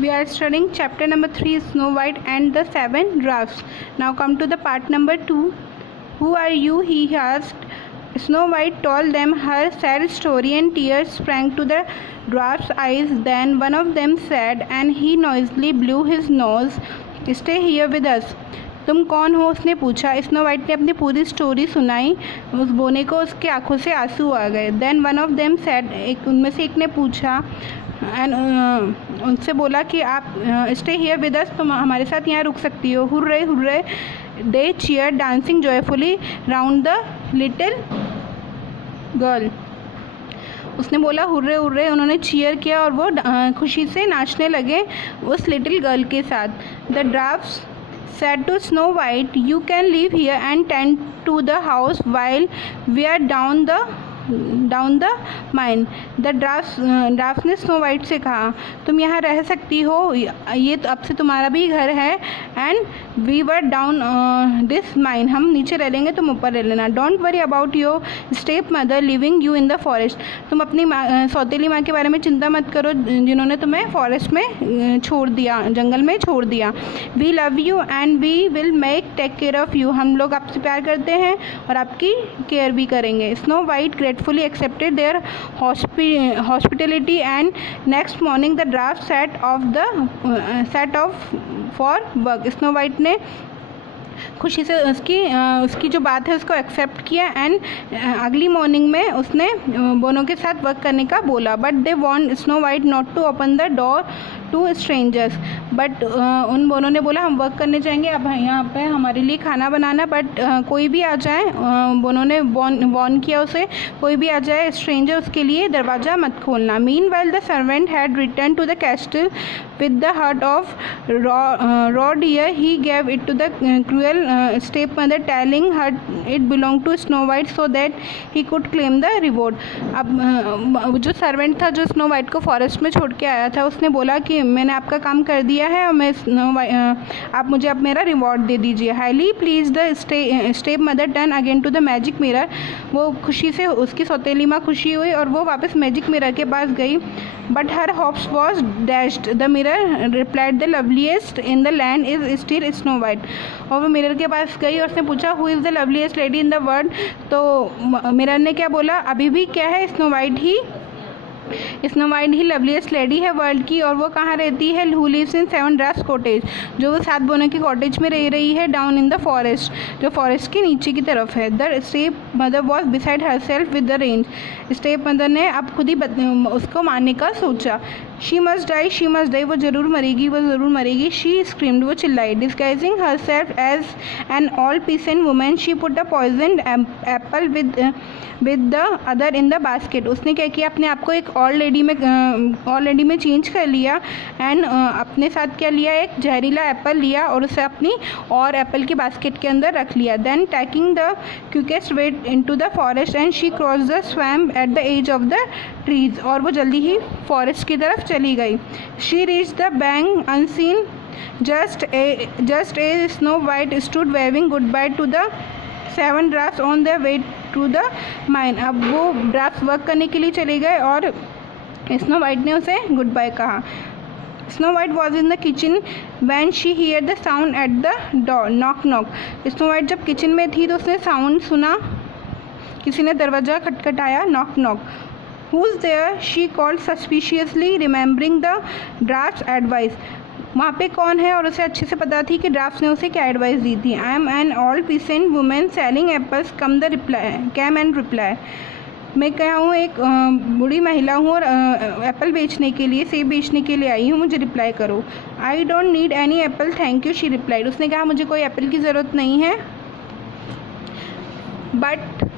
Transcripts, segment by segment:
We are studying chapter number 3, Snow White and the Seven Dwarfs. Now come to the part number 2. Who are you? He asked. Snow White told them her sad story and tears sprang to the dwarf's eyes. Then one of them said, and he noisily blew his nose, "Stay here with us." तुम कौन हो? उसने पूछा। Snow White ने अपनी पूरी story सुनाई। उस बोने को उसकी आंखों से आंसू आ गए। Then one of them said, एक उनमें से एक ने पूछा एंड उनसे बोला कि आप स्टे हियर विद अस, तुम हमारे साथ यहाँ रुक सकती हो। Hurray hurray they cheer dancing joyfully round the little girl. उसने बोला हुर्रे हुर्रे, उन्होंने चीयर किया और वो खुशी से नाचने लगे उस लिटिल गर्ल के साथ। The drafts said to Snow White, "You can live here and tend to the house while we are down the mine." The draft ने स्नो वाइट से कहा, तुम यहाँ रह सकती हो, ये तो अब से तुम्हारा भी घर है। And we were down this mine, हम नीचे रह लेंगे, तुम ऊपर रह लेना। Don't worry about your step mother leaving you in the forest, तुम अपनी सौतेली माँ के बारे में चिंता मत करो जिन्होंने तुम्हें फॉरेस्ट में छोड़ दिया, जंगल में छोड़ दिया। We love you and we will make take care of you, हम लोग आपसे प्यार करते हैं और आपकी केयर भी करेंगे। Snow white gratefully accepted their hospitality, and next morning the draft set off for work. Snow White ने खुशी से उसकी जो बात है उसको एक्सेप्ट किया एंड अगली मॉर्निंग में उसने बोनों के साथ वर्क करने का बोला। But they want Snow White not to open the door to strangers, but उन बोनों ने बोला हम वर्क करने जाएंगे, अब यहाँ पे हमारे लिए खाना बनाना, बट कोई भी आ जाए, बोनों ने वॉर्न किया उसे, कोई भी आ जाए स्ट्रेंजर उसके लिए दरवाज़ा मत खोलना। Meanwhile the servant had returned to the castle with the heart of raw deer. He gave it to the cruel stepmother, telling her it belonged to Snow White so that he could claim the reward. अब जो servant था जो snow White को forest में छोड़ के आया था, उसने बोला कि मैंने आपका काम कर दिया है और मैं आप मुझे अब मेरा रिवॉर्ड दे दीजिए। Highly pleased the step mother turn again to the magic mirror, वो खुशी से, उसकी सौतेली माँ खुशी हुई और वो वापस मैजिक मिरर के पास गई। But her hopes was dashed. The mirror replied, the loveliest in the land is still Snow White. और वो मिरर के पास गई और उसने पूछा who is the loveliest lady in the world, तो मिरर ने क्या बोला, अभी भी क्या है, स्नो वाइट ही लवलीस्ट लेडी है वर्ल्ड की। और वो कहाँ रहती है, who lives in 7 dwarfs cottage, जो वो 7 बोनों की कॉटेज में रह रही है, डाउन इन द फॉरेस्ट, जो फॉरेस्ट के नीचे की तरफ है। The step mother was beside her self with the range, step mother ने अब खुद ही उसको मारने का सोचा। शी मस्ट डाई, वो ज़रूर मरेगी। शी स्क्रीम्ड, वो चिल्लाई। Disguising herself as an old peasant women, she put the poison apple with the other in the basket. उसने क्या किया, अपने आप को एक ऑल लेडी में चेंज कर लिया एंड अपने साथ क्या लिया, एक जहरीला एप्पल लिया और उसे अपनी और एप्पल की बास्केट के अंदर रख लिया। Then taking the quickest way into the forest and she cross the swamp at the edge of the trees, और वो जल्दी ही फॉरेस्ट की तरफ चली गई। She reach the bank unseen just as Snow White stood waving goodbye to the 7 dwarfs on the way to the mine. अब वो ड्राफ्ट वर्क करने के लिए चले गए और स्नो वाइट ने उसे गुड बाय कहा। Snow white was in the kitchen when she here the sound at the door, knock knock. Snow white जब किचन में थी तो उसने साउंड सुना, किसी ने दरवाज़ा खटखटाया, knock knock. Who's there? she called suspiciously, remembering the draft's advice. वहाँ पे कौन है, और उसे अच्छे से पता थी कि ड्राफ्ट ने उसे क्या एडवाइस दी थी। I am an old peasant women selling apples came and reply. मैं क्या हूँ, एक बूढ़ी महिला हूँ और एप्पल बेचने के लिए, सेब बेचने के लिए आई हूँ, मुझे रिप्लाई करो। I don't need any apple thank you, she replied. उसने कहा मुझे कोई एप्पल की ज़रूरत नहीं है, but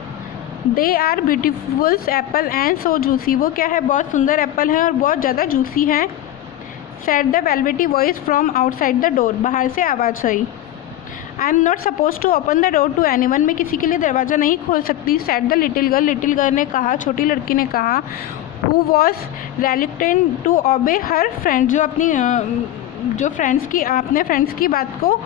they are beautiful apple and so juicy, वो क्या है, बहुत सुंदर एप्पल है और बहुत ज़्यादा जूसी है। Said the velvety voice from outside the door, बाहर से आवाज़ आई। I am not suppose to open the door to anyone, मैं किसी के लिए दरवाज़ा नहीं खोल सकती। सेड द लिटिल गर्ल ने कहा, छोटी लड़की ने कहा। Who was रेलुक्टेंट to obey her friend, जो अपनी जो अपने फ्रेंड्स की बात को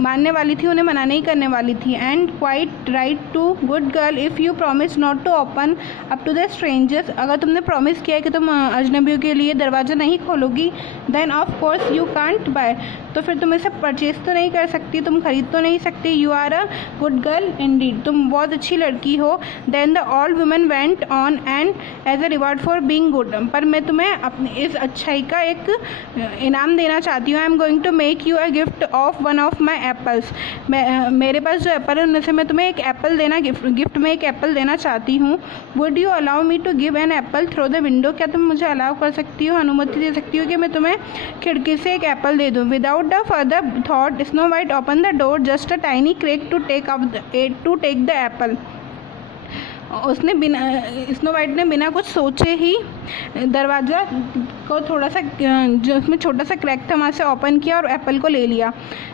मानने वाली थी, उन्हें मना नहीं करने वाली थी। And quite right too good girl if you promise not to open up to the strangers, अगर तुमने प्रॉमिस किया है कि तुम अजनबियों के लिए दरवाज़ा नहीं खोलोगी, then of course you can't buy, तो फिर तुम इसे परचेज तो नहीं कर सकती, तुम खरीद तो नहीं सकती। You are a good girl indeed, तुम बहुत अच्छी लड़की हो। Then the old women went on and as a reward for being good, पर मैं तुम्हें अपनी इस अच्छाई का एक इनाम देना चाहती हूँ। I am going to make you a gift of one of my apples, मेरे पास जो एप्पल है उनमें से मैं तुम्हें एक एप्पल देना गिफ्ट में एक एप्पल देना चाहती हूँ। Would you allow me to give an apple through the window, क्या तुम मुझे अलाउ कर सकती हो, अनुमति दे सकती हो कि मैं तुम्हें खिड़की से एक एप्पल दे दूँ। Without the further thought Snow White open the door just a tiny crack to take the apple. उसने स्नो वाइट ने बिना कुछ सोचे ही दरवाज़ा को थोड़ा सा जो उसमें छोटा सा क्रैक था वहाँ से ओपन किया और एप्पल को ले लिया।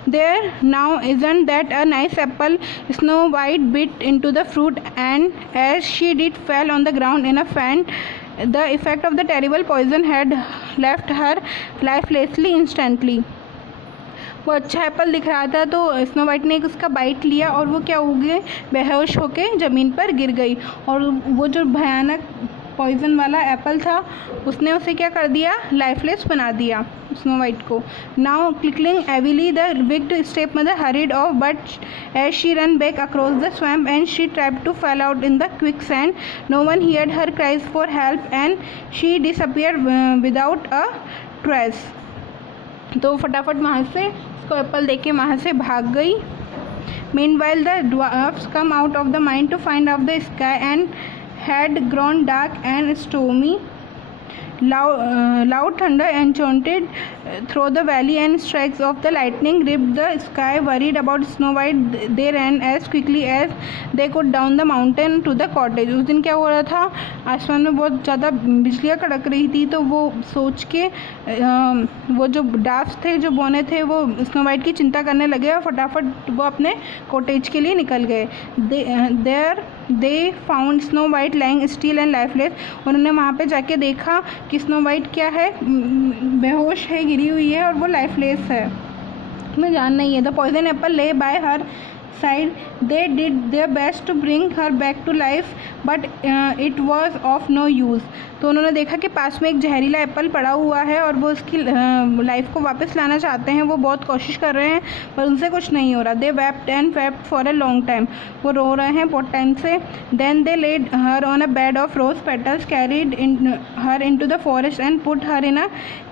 There now isn't that a nice apple, Snow White bit into the fruit and as she did fell on the ground in a faint. The effect of the terrible poison had left her lifelessly instantly. वो अच्छा Apple दिख रहा था तो snow White ने उसका bite लिया और वो क्या हो गए, बेहोश होके ज़मीन पर गिर गई। और वो जो भयानक पॉइजन वाला एप्पल था उसने उसे क्या कर दिया, लाइफलेस बना दिया स्नो वाइट को। Now cackling evilly the wicked stepmother hurried off but as she run back across the swamp and she tried to fell out in the quicksand. No one heard her cries for help and she disappear without a trace. तो फटाफट वहाँ से उसको Apple देके वहाँ से भाग गई। Meanwhile the dwarfs come out of the mine to find out the sky and had grown dark and stormy. Loud thunder enchanted through the valley and strikes of the lightning ripped the sky. Worried about Snow White, they ran as quickly as they could down the mountain to the cottage. उस दिन क्या हो रहा था, आसमान में बहुत ज़्यादा बिजलियाँ कड़क रही थी, तो वो सोच के वो जो ड्राफ्ट्स थे, जो बोने थे, वो स्नो वाइट की चिंता करने लगे और फटाफट वो अपने कॉटेज के लिए निकल गए। There they found Snow White lying still and lifeless. उन्होंने वहाँ पे जाके देखा कि स्नो वाइट क्या है, बेहोश है, गिरी हुई है और वो लाइफलेस है, उन्हें जान नहीं है। The poison apple lay by her side, they did their best to bring her back to life but it was of no use. तो उन्होंने देखा कि पास में एक जहरीला एप्पल पड़ा हुआ है और वो उसकी लाइफ को वापस लाना चाहते हैं, वो बहुत कोशिश कर रहे हैं पर उनसे कुछ नहीं हो रहा। They wept and wept for a long time, वो रो रहे हैं बहुत टाइम से। Then they laid her on a bed of rose petals, carried her into the forest and put her in a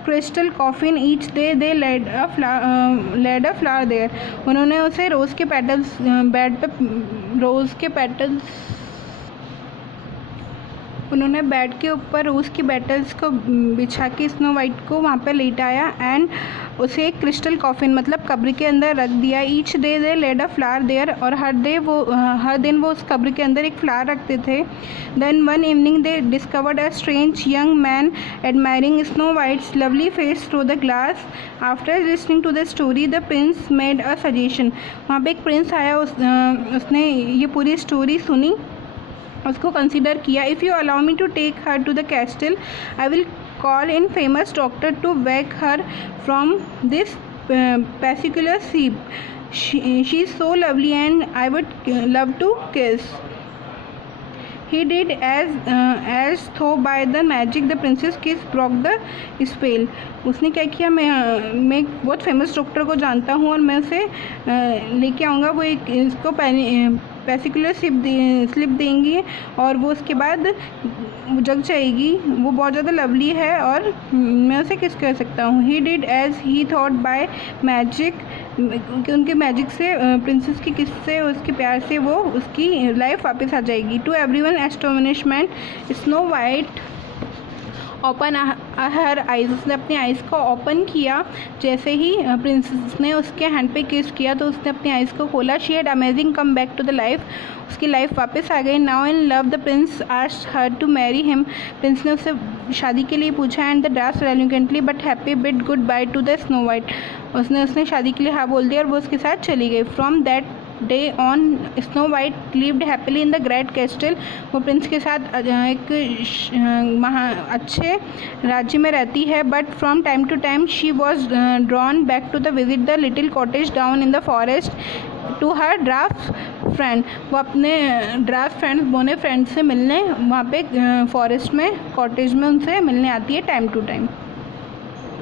crystal coffin. Each day they laid a flower there. उन्होंने उसे रोज़ के petals bed पे रोज़ के petals उन्होंने bed के ऊपर रोज़ की petals को बिछा के स्नो वाइट को वहाँ पे लेटाया एंड उसे एक क्रिस्टल कॉफिन मतलब कब्र के अंदर रख दिया। Each day they laid a flower there, और हर दिन वो उस कब्र के अंदर एक फ्लावर रखते थे। Then one evening they discovered a strange young man admiring Snow White's lovely face through the glass. After listening to the story the prince made a suggestion. वहाँ पे एक प्रिंस आया, उसने ये पूरी स्टोरी सुनी, उसको कंसिडर किया। If you allow me to take her to the castle, I will call in famous doctor to wake her from this particular sleep. She is so lovely and I would love to kiss. He did as though by the magic the princess kiss broke the spell. उसने क्या किया, मैं बहुत famous doctor को जानता हूँ और मैं उसे लेके आऊँगा, वो एक इसको पैसिकुलर स्लिप देंगी और वो उसके बाद जग जाएगी। वो बहुत ज़्यादा लवली है और मैं उसे किस कर सकता हूँ। He did as he thought by magic, उनके मैजिक से प्रिंसेस की किस से उसके प्यार से वो उसकी लाइफ वापस आ जाएगी। To everyone's astonishment Snow White open her eyes, उसने अपनी आइज़ को ओपन किया। जैसे ही प्रिंसेस ने उसके हैंड पे किस किया तो उसने अपनी आइज़ को खोला। She had amazing come back to the life, उसकी लाइफ वापस आ गई। Now in love the prince asked her to marry him, prince ने उससे शादी के लिए पूछा। And the dwarfs reluctantly but happy bid goodbye to the Snow White, उसने शादी के लिए हाँ बोल दिया और वो उसके साथ चली गई। From that day on Snow White lived happily in the great castle. वो प्रिंस के साथ एक अच्छे राज्य में रहती है, but from time to time she was drawn back to the visit the little cottage down in the forest to her dwarf friend. वो अपने ड्राफ्ट फ्रेंड बोने फ्रेंड से मिलने वहाँ पे फॉरेस्ट में कॉटेज में उनसे मिलने आती है टाइम टू टाइम।